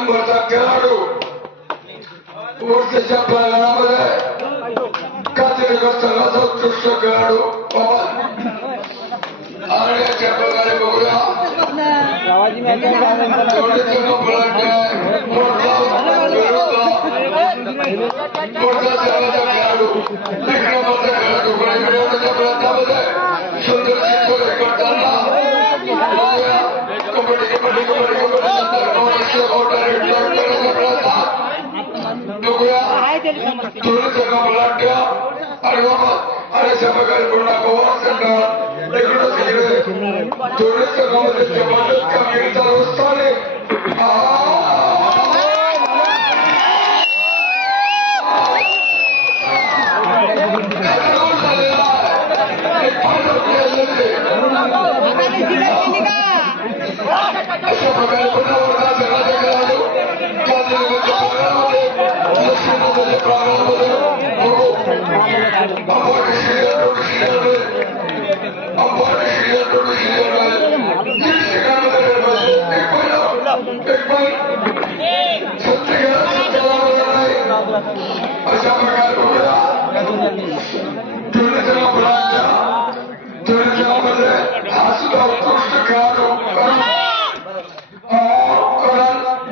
नंबरचा खेळाडू वर्षाच्या प्रकारामध्ये काजीनगर संघाचा उत्कृष्ट खेळाडू पवन आणि अशा प्रकारे बघूया मोठा संघाचा खेळाडू एक नंबरचा खेळाडू मिळवण्याच्या प्रयत्नामध्ये सुंदर चित्र करताना कबड्डी कबड्डी कबड्डी कबड्डी बघूया थोडंसं कमलाट्य आणि आणि समकाल पूर्ण गोवा संघ इकडं तिकडे थोडंसं गावामध्ये जबरदस्त कामगिरी चालू असताना अशा प्रकारे पुन्हा वर्गात जगाचा खेळाडू काजीनगरच्या भागामध्ये लक्ष्मीमध्ये प्रांगणामध्ये अंबानी अशा प्रकारे बघूया मध्ये हा सुद्धा उत्कृष्ट खेळाडू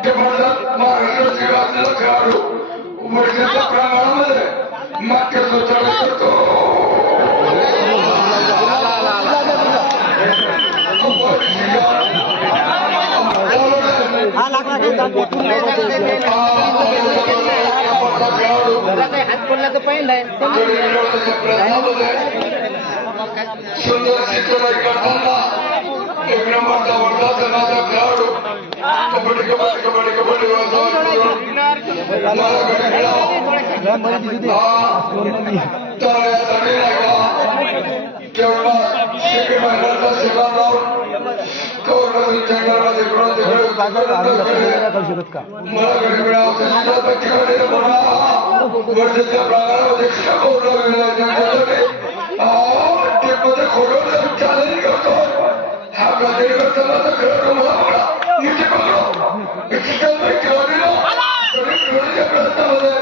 जबरदस्त महाराष्ट्राची राज्याचा खेळाडू वर्षाच्या प्रांगणामध्ये मागच्या शौचालय करतो हात पडला तर पहिला सुंदर चित्रकारी करताना एक नंबरचा वर्धा संघाचा खेळाडू कबड्डी कबड्डी कबड्डी कबड्डी तर यासाठी नाही का केवढा शेती महिन्याचा सेवा लावून जंगलामध्ये मला घडी मिळावं वर्षाच्या प्रांगणामध्ये मध्ये खोडवलं चॅलेंज करतो हा काजीनगर संघाचा खेळाडू मला निश्चित करतो खेळाडूच्या प्रयत्नामध्ये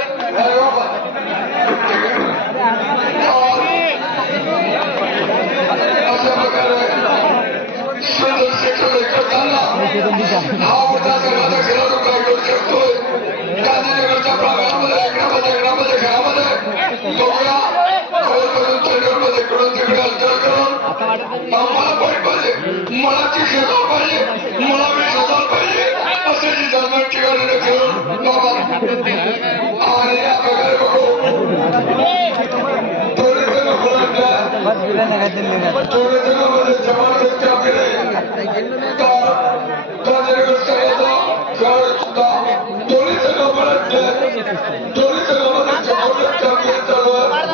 अशा प्रकारे सुंदर क्षेत्र करताना हा मोठा संघाचा खेळाडू काय करू शकतोय काजीनगरच्या प्रांगणामध्ये एकनामध्ये खेळामध्ये बघूया मध्ये इकडून तिकडे अंतर करून मला पण पाहिजे मला ती शेजार पाहिजे मला मी शेजार पाहिजे असे जी दरम्यान ठिकाणी खेळून आणि या प्रकारे बघू थोडे जण जबरदस्त कामगिरी काजीनगर संघाचा खेळाडू सुद्धा दोन्ही संघामध्ये जबरदस्त कामगिरी चालू आहे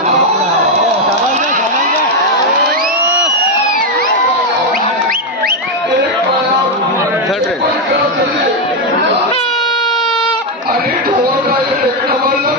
आणि ठोवळला एक नंबरला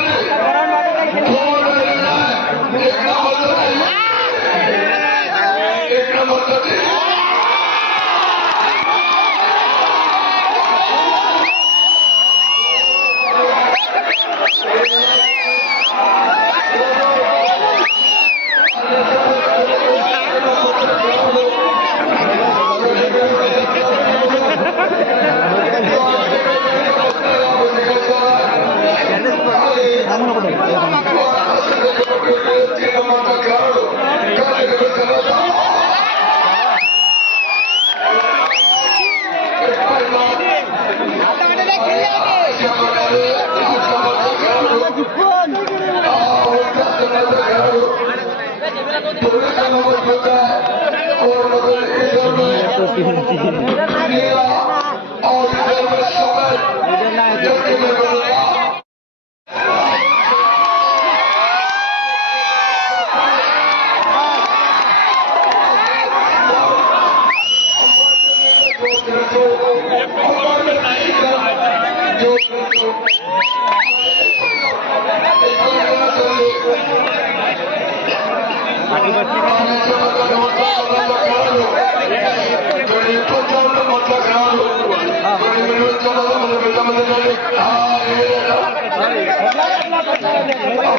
Gracias.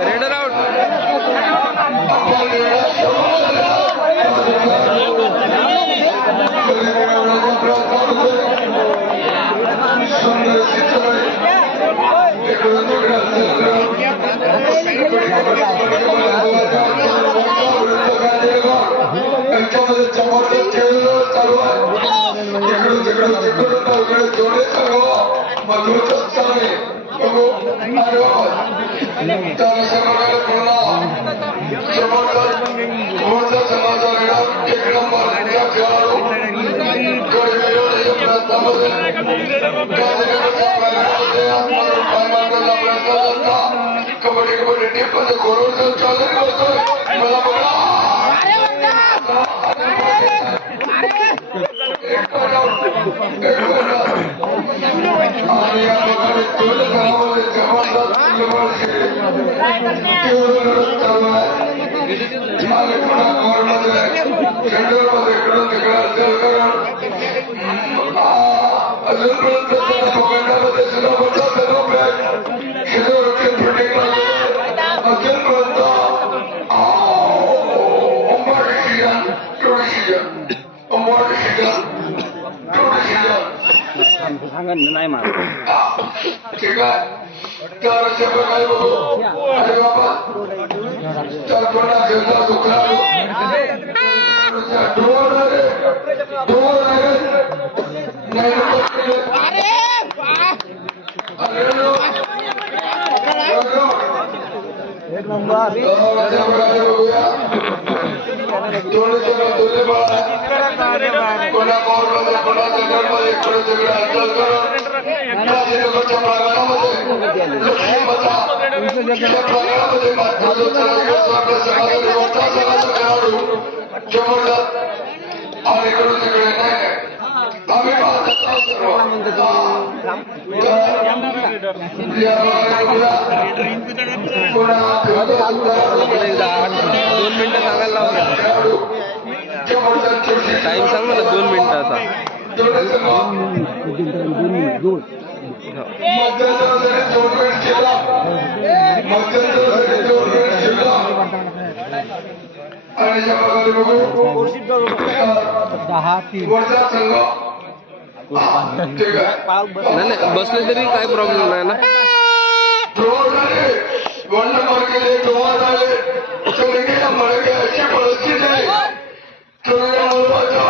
Raider out. त्यांच्यामध्ये जबरदस्त खेळ चालू आहे. इकडून तिकडून तिकडून जोडे सर्व मजबूतच चालू आहे. बघू अरे बाबा तर अशा प्रकारे पूर्ण जबरदस्त मोठा समाजा येणार. एक नंबर या खेळाडू कडे मिळवण्याच्या प्रयत्नामध्ये गांधीनगरच्या मैदानामध्ये आत्मरून पाय मारण्याचा प्रयत्न झाला. कबड्डी कबड्डी टीममध्ये गोरोजन चालू करतोय. मला बघा आणि या प्रकारे दोन खेळामध्ये जबरदस्त चालू आहे. आणि पुन्हा गोलमध्ये शेंडूरमध्ये इकडून तिकडे असेल करून अजूनपर्यंत त्यांना पकडण्यामध्ये सुद्धा मोठा सहयोग आहे. शेंडूरची फिटिंग अजूनपर्यंत नाही मार. ठीक आहे तर अशा प्रकारे बघू. अरे बाबा तर पुन्हा खेळता दुखणार एक नंबर बघूया. दोन्ही बाळा कोणा बॉलमध्ये कोणा जनरलमध्ये इकडे तिकडे हालचाल करून गांधीनगरच्या प्रांगणामध्ये लक्ष्मीपथा या प्रांगणामध्ये महत्वाचा आपल्या समाजातील मोठा समाजा खेळाडू जबरदस्त आणि इकडून तिकडे नाही आम्ही पाहत असतो सर्व. पुन्हा 2 मिनिटं सांगायला लावलं. टाइम सांग मला 2 मिनिटाचा. आणि ज्या प्रकारे बघू 10-3 वरचा संघ ठीक आहे. नाही बसले तरी काय प्रॉब्लेम नाही ना. ड्रोन झाले 1 नंबर केले ड्रोन झाले चलेगे मळगे अशी परिस्थिती आहे. चलेगा मळवाचा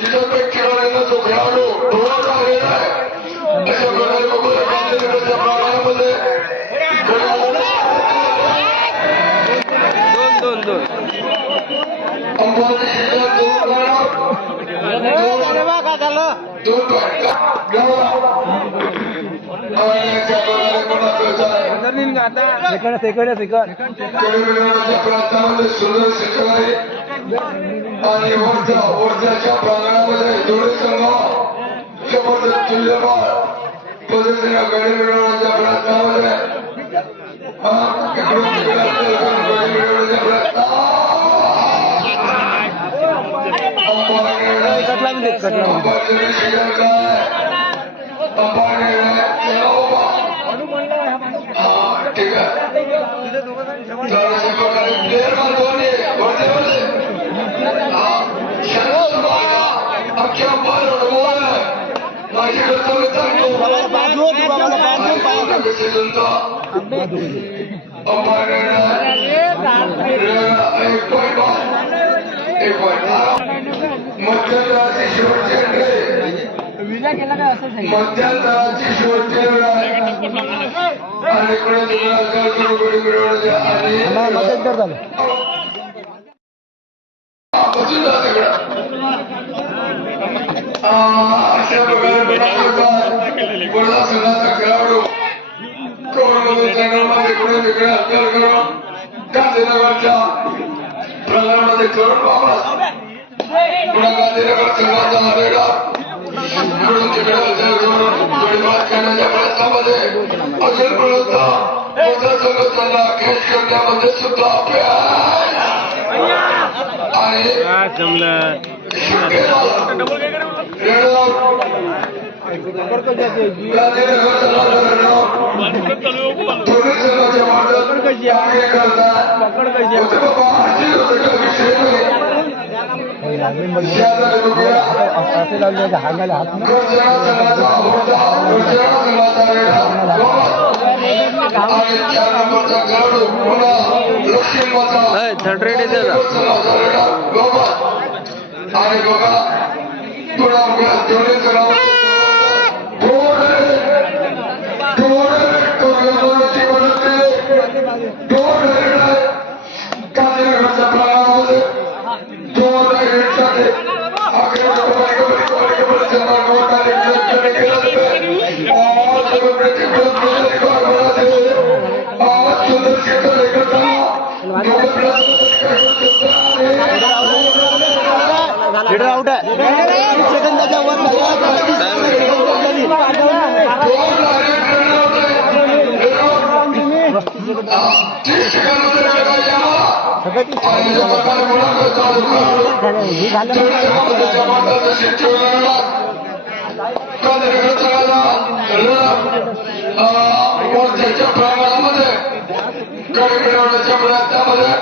जिजाबाई खेळाडूंना जो खेळाडू ड्रोन झालेला आहे. अशा प्रकारे बघूया गांधीनगरच्या प्रांगणामध्ये 2-2 अंबानी शिखर 2 प्रयत्नामध्ये सुंदर शिक्षण आहे. आणि ओरच्याच्या प्रांगणामध्ये दोन्ही संघ जबरदस्त तुल्यबळ पद्धतीने गडी मिळवण्याच्या प्रयत्नामध्ये इकडून तिकडे गडी मिळवण्याच्या प्रयत्न ठीक आहे. प्लेअर मानवाने अख्ख्या माझी कर्तव्य मध्यंतराची शेवटची एंट्री मध्यंतराची शेवटची वेळ आहे. आणि इकडे तिकडे गडी मिळवण्याच्या आणि मध्यंतर झालं बसून जा तिकडं. अशा प्रकारे पुढला संघाचा खेळाडू कोणमध्ये चॅनलमध्ये इकडे तिकडे हालचाल करून गांधीनगरच्या प्रकारामध्ये करून वापस पुन्हा गांधीनगर संघाचा आलेला इकडून तिकडे हालचाल करून गोळीबार करण्याच्या प्रयत्नामध्ये अजूनपर्यंत मोठा संघ त्यांना खेच करण्यामध्ये सुद्धा अभ्यास आणि दोन्ही सर्वांच्या मार्गात कार्य करतात होते बाबा आधी होते का विषय शेजारी बघूया गर्जना सणाचा होता गर्जना सणाचा रेडा आणि 4 नंबरचा खेळाडू पुन्हा लक्ष्मीचा थर्ड रेट येते सणाचा रेडा आणि बघा पुन्हा दोन्हीचं नाव आउट आहे सेकंदाच्या वर प्रमाणामध्ये कडे मिळवण्याच्या प्रयत्नामध्ये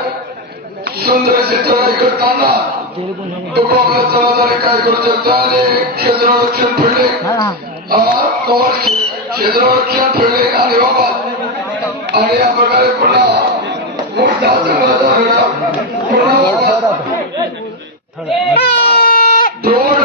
सुंदर चित्र करताना तो आपल्या समाजाने काय करू शकतो आणि क्षेत्ररक्षण फिल्डिंग क्षेत्ररक्षण फिल्डिंग आणि बाबत आणि या प्रकारे पुन्हा मोठा समाजाला पुन्हा दोन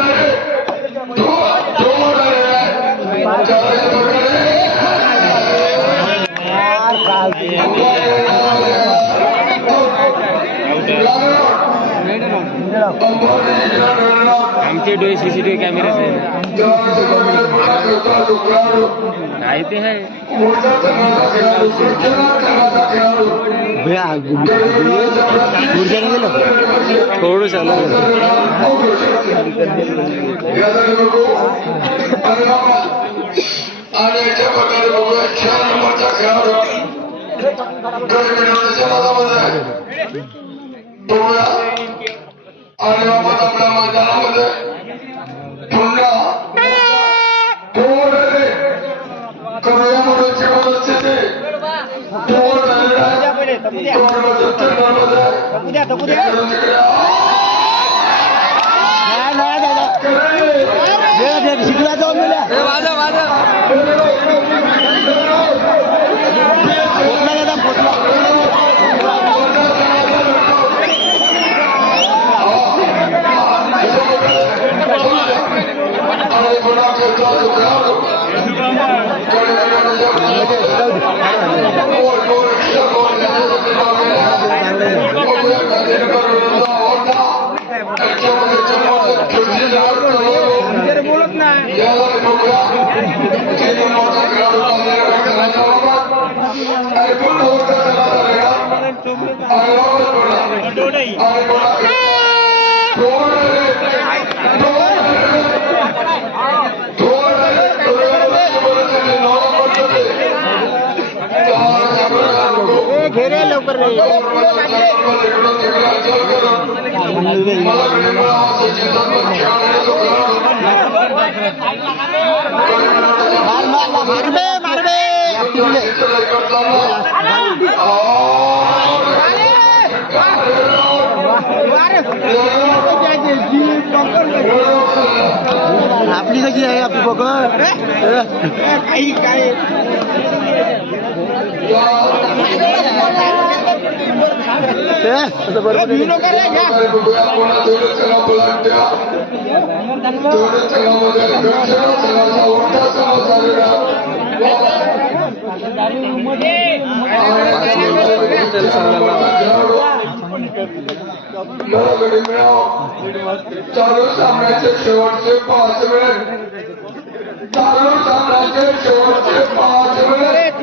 आमचे डोळे सीसीटीव्ही कॅमेरे आहे ते आहे थोडं चालू आणि याच्या प्रकारे बघूया 4 नंबरचा खेळाडू बघूया आणि बाबत आपल्या मैदानामध्ये पुन्हा करूया म्हणूनची परिस्थिती शिकला जाऊन बोलत नाही घेरे लवकर मारबे आपली कशी आहे आपली पकड काही काय चालू सामन्याचे शेवटचे 5 मिनिट चालू सामन्याचे शेवटचे 5 मिनिट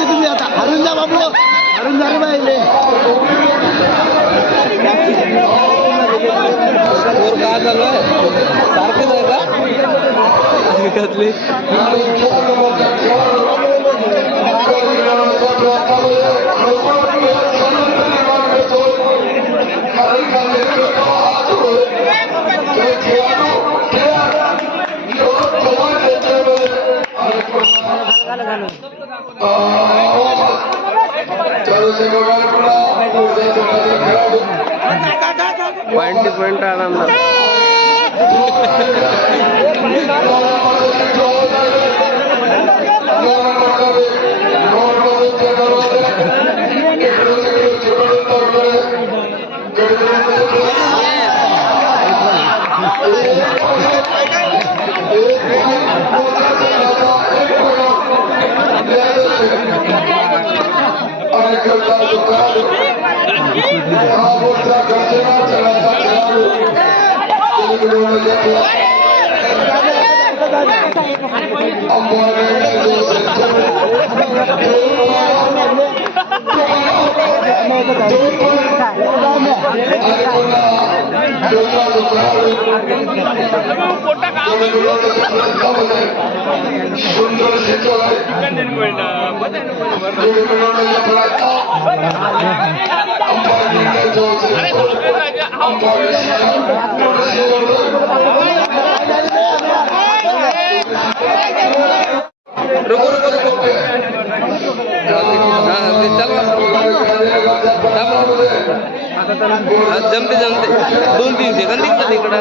तुम्ही आता हरून जा बाबू हरून जा रे बाईले काय चालू आहे सारखंच आहे का विकतले पॉइंट आनंद सुंदर रुको रुको रुको जमते जमते 2-3 सेकंद दिसतात तिकडं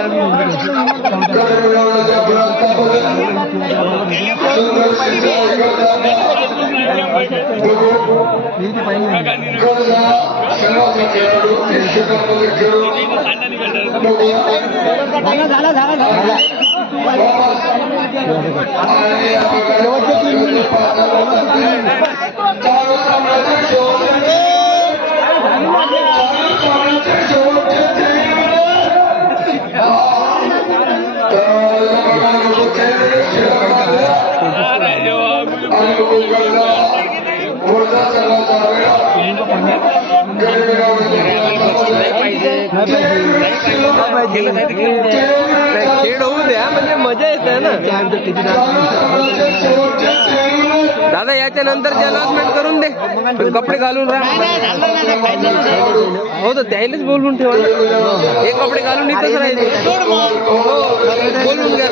खेळ होऊ द्या म्हणजे मजा येते ना दादा याच्या नंतरची अनाउन्समेंट करून दे कपडे घालून राहा हो तर त्यालाच बोलून ठेवा हे कपडे घालून इथंच राहिले बोलून घ्या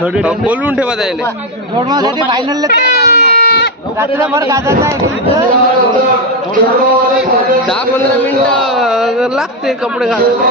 त्याला बोलून ठेवा त्याला फायनल 10-15 मिनिटं लागते कपडे घालायला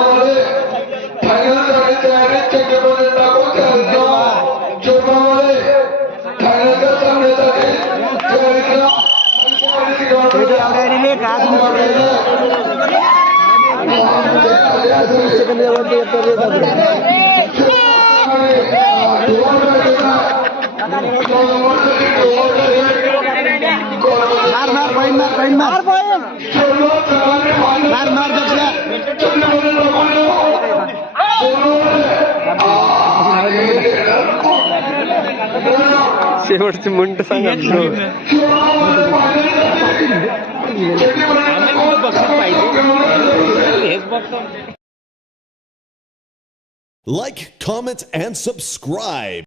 शेवटची मिनिट सांगा Like, comment, and subscribe.